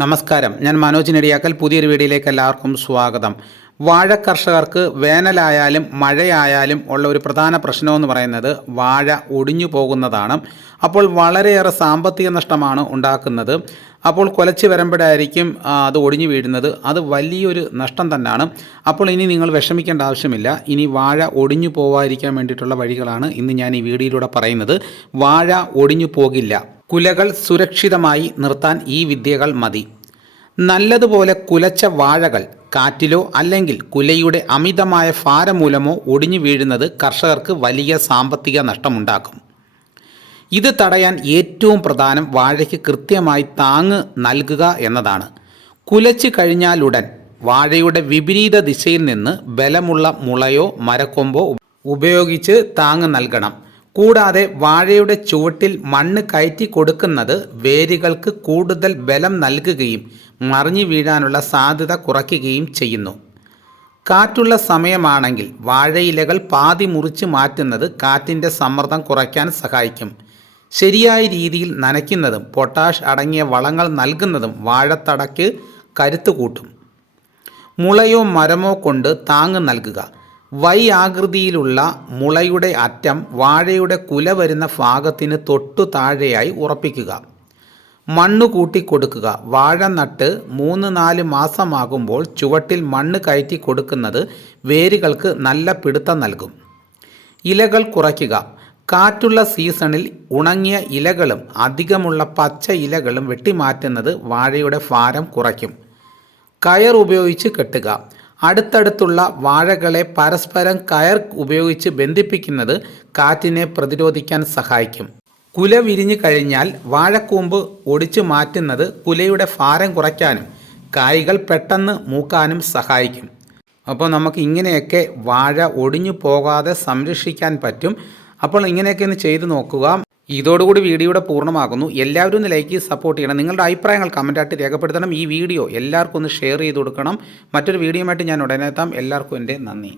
നമസ്കാരം, ഞാൻ മനോജ് നെടിയാക്കൽ. പുതിയൊരു വീഡിയോയിലേക്ക് എല്ലാവർക്കും സ്വാഗതം. വാഴ കർഷകർക്ക് വേനലായാലും മഴയായാലും ഉള്ള ഒരു പ്രധാന പ്രശ്നമെന്ന് പറയുന്നത് വാഴ ഒടിഞ്ഞു പോകുന്നതാണ്. അപ്പോൾ വളരെയേറെ സാമ്പത്തിക നഷ്ടമാണ് ഉണ്ടാക്കുന്നത്. അപ്പോൾ കുലച്ച് വരുമ്പോഴായിരിക്കും അത് ഒടിഞ്ഞു വീഴുന്നത്. അത് വലിയൊരു നഷ്ടം തന്നെയാണ്. അപ്പോൾ ഇനി നിങ്ങൾ വിഷമിക്കേണ്ട ആവശ്യമില്ല. ഇനി വാഴ ഒടിഞ്ഞു പോവാതിരിക്കാൻ വേണ്ടിയിട്ടുള്ള വഴികളാണ് ഇന്ന് ഞാൻ ഈ വീഡിയോയിലൂടെ പറയുന്നത്. വാഴ ഒടിഞ്ഞു പോകില്ല. കുലകൾ സുരക്ഷിതമായി നിർത്താൻ ഈ വിദ്യകൾ മതി. നല്ലതുപോലെ കുലച്ച വാഴകൾ കാറ്റിലോ അല്ലെങ്കിൽ കുലയുടെ അമിതമായ ഭാരം മൂലമോ ഒടിഞ്ഞു വീഴുന്നത് കർഷകർക്ക് വലിയ സാമ്പത്തിക നഷ്ടമുണ്ടാക്കും. ഇത് തടയാൻ ഏറ്റവും പ്രധാനം വാഴയ്ക്ക് കൃത്യമായി താങ്ങ് നൽകുക എന്നതാണ്. കുലച്ച് കഴിഞ്ഞാലുടൻ വാഴയുടെ വിപരീത ദിശയിൽ നിന്ന് ബലമുള്ള മുളയോ മരക്കൊമ്പോ ഉപയോഗിച്ച് താങ്ങ് നൽകണം. കൂടാതെ വാഴയുടെ ചുവട്ടിൽ മണ്ണ് കയറ്റി കൊടുക്കുന്നത് വേരുകൾക്ക് കൂടുതൽ ബലം നൽകുകയും മറിഞ്ഞു വീഴാനുള്ള സാധ്യത കുറയ്ക്കുകയും ചെയ്യുന്നു. കാറ്റുള്ള സമയമാണെങ്കിൽ വാഴയിലകൾ പാതി മുറിച്ച് മാറ്റുന്നത് കാറ്റിൻ്റെ സമ്മർദ്ദം കുറയ്ക്കാൻ സഹായിക്കും. ശരിയായ രീതിയിൽ നനയ്ക്കുന്നതും പൊട്ടാഷ് അടങ്ങിയ വളങ്ങൾ നൽകുന്നതും വാഴത്തടയ്ക്ക് കരുത്ത് കൂട്ടും. മുളയോ മരമോ കൊണ്ട് താങ്ങ് നൽകുക. വൈ ആകൃതിയിലുള്ള മുളയുടെ അറ്റം വാഴയുടെ കുല വരുന്ന ഭാഗത്തിന് തൊട്ടു താഴെയായി ഉറപ്പിക്കുക. മണ്ണ് കൂട്ടി കൊടുക്കുക. വാഴ നട്ട് 3-4 മാസമാകുമ്പോൾ ചുവട്ടിൽ മണ്ണ് കയറ്റി കൊടുക്കുന്നത് വേരുകൾക്ക് നല്ല പിടുത്തം നൽകും. ഇലകൾ കുറയ്ക്കുക. കാറ്റുള്ള സീസണിൽ ഉണങ്ങിയ ഇലകളും അധികമുള്ള പച്ച ഇലകളും വെട്ടിമാറ്റുന്നത് വാഴയുടെ ഭാരം കുറയ്ക്കും. കയർ ഉപയോഗിച്ച് കെട്ടുക. അടുത്തടുത്തുള്ള വാഴകളെ പരസ്പരം കയർ ഉപയോഗിച്ച് ബന്ധിപ്പിക്കുന്നത് കാറ്റിനെ പ്രതിരോധിക്കാൻ സഹായിക്കും. കുല വിരിഞ്ഞു കഴിഞ്ഞാൽ വാഴക്കൂമ്പ് ഒടിച്ചു മാറ്റുന്നത് കുലയുടെ ഭാരം കുറയ്ക്കാനും കായ്കൾ പെട്ടെന്ന് മൂക്കാനും സഹായിക്കും. അപ്പോൾ നമുക്ക് ഇങ്ങനെയൊക്കെ വാഴ ഒടിഞ്ഞു പോകാതെ സംരക്ഷിക്കാൻ പറ്റും. അപ്പോൾ ഇങ്ങനെയൊക്കെ ഒന്ന് ചെയ്തു നോക്കുക. ഇതോടുകൂടി വീഡിയോയുടെ പൂർണ്ണമാകുന്നു. എല്ലാവരും ഒന്ന് ലൈക്ക് ചെയ്ത് സപ്പോർട്ട് ചെയ്യണം. നിങ്ങളുടെ അഭിപ്രായങ്ങൾ കമൻറ്റായിട്ട് രേഖപ്പെടുത്തണം. ഈ വീഡിയോ എല്ലാവർക്കും ഒന്ന് ഷെയർ ചെയ്ത് കൊടുക്കണം. മറ്റൊരു വീഡിയോയുമായിട്ട് ഞാൻ ഉടനെ എത്താം. എല്ലാവർക്കും എൻ്റെ നന്ദി.